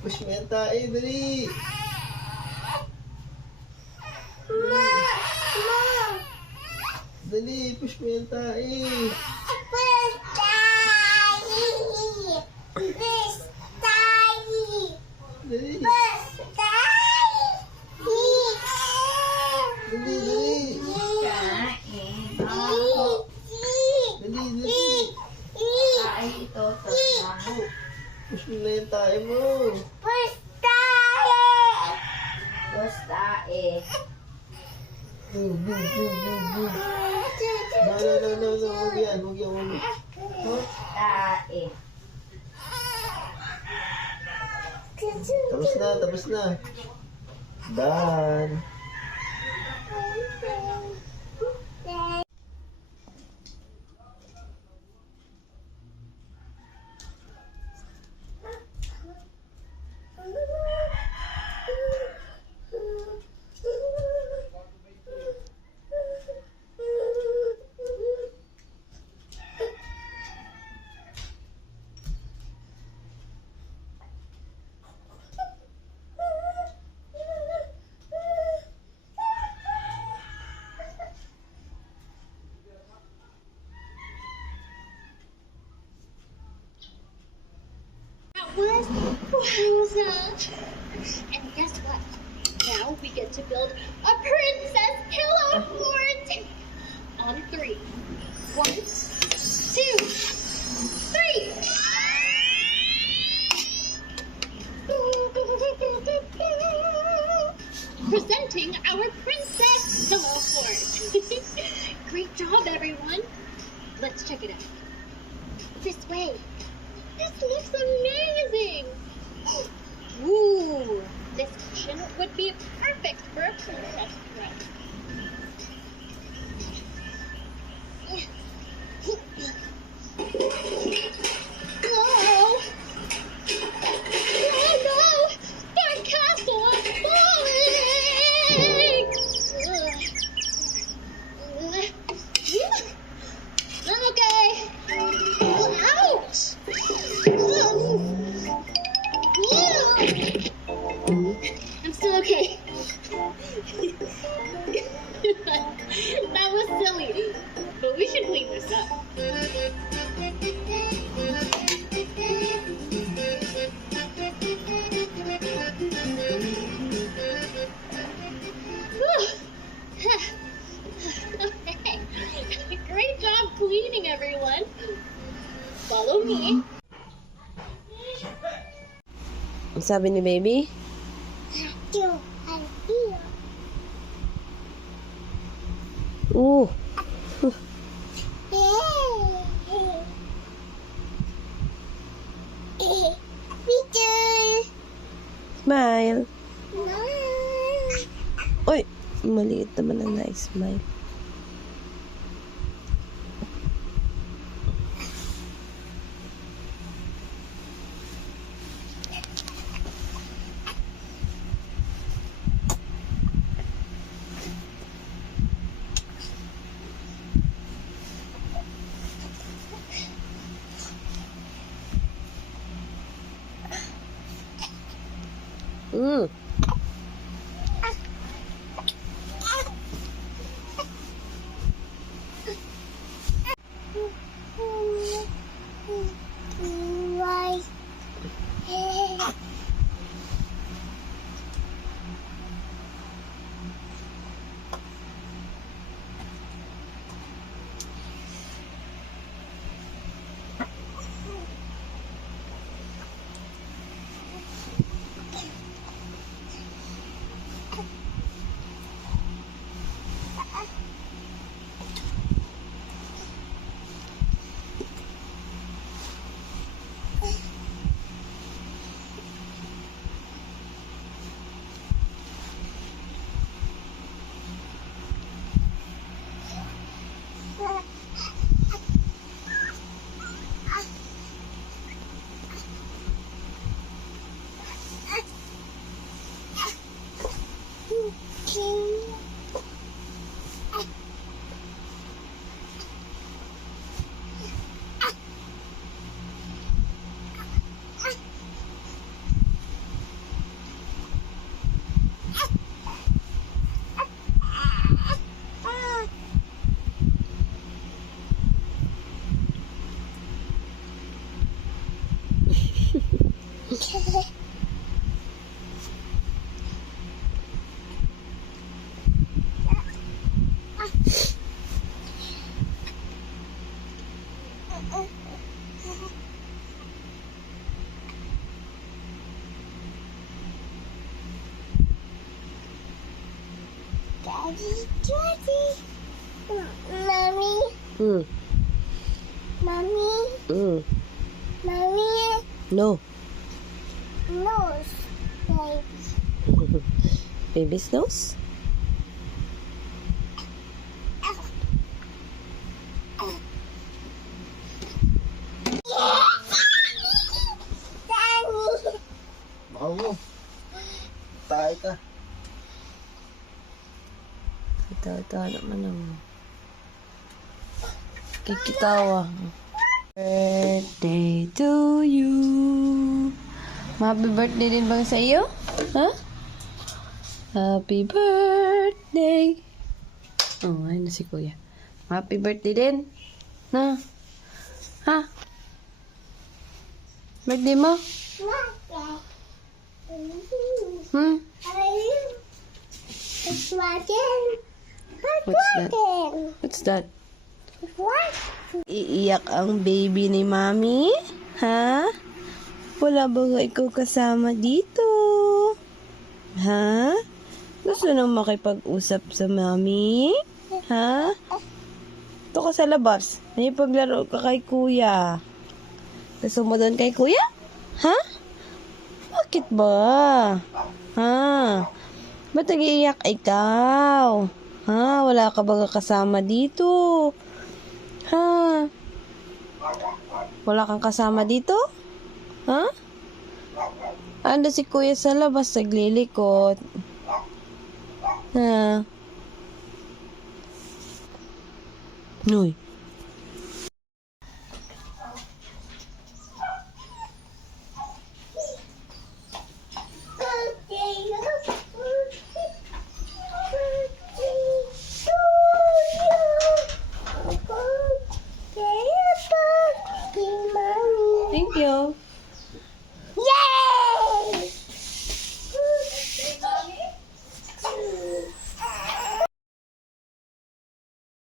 Push mo yan tayo, dali. Dali, push mo yan tayo. Dali. Dali, dali. Dali, dali. Push mo na yan tayo mo. Boom, boom, boom, boom, boom. No. Huwag yan, huwag yan. Tapos na. Done. Wowza! And guess what? Now we get to build a princess pillow fort! On 3. 1, 2, 3! Presenting our princess pillow fort! Great job, everyone! Let's check it out. This way. This looks amazing! Ooh, this cushion would be perfect for a princess throne. Whoa! Oh no! Our castle is falling! I'm okay. Ouch! I'm still okay. That was silly, but we should clean this up. Okay. Great job cleaning, everyone. Follow me. Ang sabi ni baby? Ooh. Smile. Oy, maliit naman ang na-smile. Daddy, Daddy. Mommy, Hmm. Mommy, Hmm. Mommy, No. nose, baby. Baby's nose? Daddy. Baka mo. Tayo ka. Ito naman naman. Kikitawa. Birthday to you. Happy birthday din bang sa iyo? Ha? Happy birthday. Oh, ayun na si kuya. Happy birthday din. Na? Ha? Birthday mo? Hmm? It's water. What's that? What's that? What? Iiyak ang baby ni Mami? Ha? Wala ba nga ikaw kasama dito? Ha? Gusto nang makipag-usap sa Mami? Ha? Ito ka sa labas. May paglaro ka kay Kuya. Gusto mo doon kay Kuya? Ha? Bakit ba? Ha? Ba't nag-iiyak ikaw? Ha? Wala ka ba kasama dito? Ha? Wala kang kasama dito? Ha? Ando si Kuya sa labas, naglilikot. Ha? Noy. Thank you.